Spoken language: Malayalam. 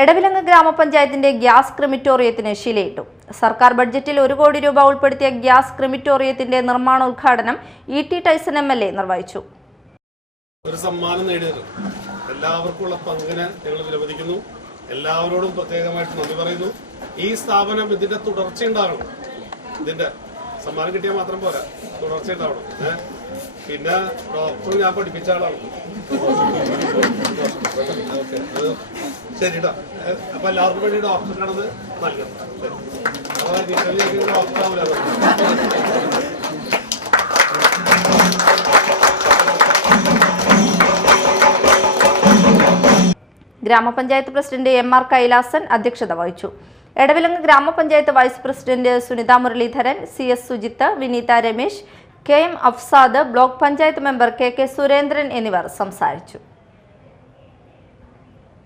എടവിലങ്ങ് ഗ്രാമപഞ്ചായത്തിന്റെ ഗ്യാസ് ക്രിമിറ്റോറിയത്തിന് ശിലയിട്ടു. സർക്കാർ ബഡ്ജറ്റിൽ 1 കോടി രൂപ ഉൾപ്പെടുത്തിയ ഗ്യാസ് ക്രിമിറ്റോറിയത്തിന്റെ നിർമ്മാണോദ്ഘാടനം ഇ.ടി. Tyson MLA. നിർവഹിച്ചു. ഒരു സമ്മാനം നേടിയത് എല്ലാവർക്കുമുള്ള പങ്കിന് ഞങ്ങൾ വിലമതിക്കുന്നു. എല്ലാവരോടും പ്രത്യേകമായിട്ട് നന്ദി പറയുന്നു. ഈ സ്ഥാപനം ഇതിന്റെ തുടർച്ചയുണ്ടാകണം. ഇതിന്റെ സമ്മാനം കിട്ടിയാൽ മാത്രം പോരാ, തുടർച്ചയുണ്ടാവണം. പിന്നെ ഡോക്ടർ ഞാൻ പഠിപ്പിച്ച ആളാണ്. ശരിട്ടോ. അപ്പൊ എല്ലാവർക്കും വേണ്ടി ഡോക്ടറിനാണത് നൽകണം. ഡോക്ടർ ആവില്ല. ഗ്രാമപഞ്ചായത്ത് പ്രസിഡന്റ് എം.ആർ. കൈലാസൻ അധ്യക്ഷത വഹിച്ചു. എടവിലങ്ങ് ഗ്രാമപഞ്ചായത്ത് vice president Sunitha Muraleedharan, C S. Sujith, Vineetha Ramesh, K M. Afsad, block panchayat member K K. Surendran എന്നിവർ സംസാരിച്ചു.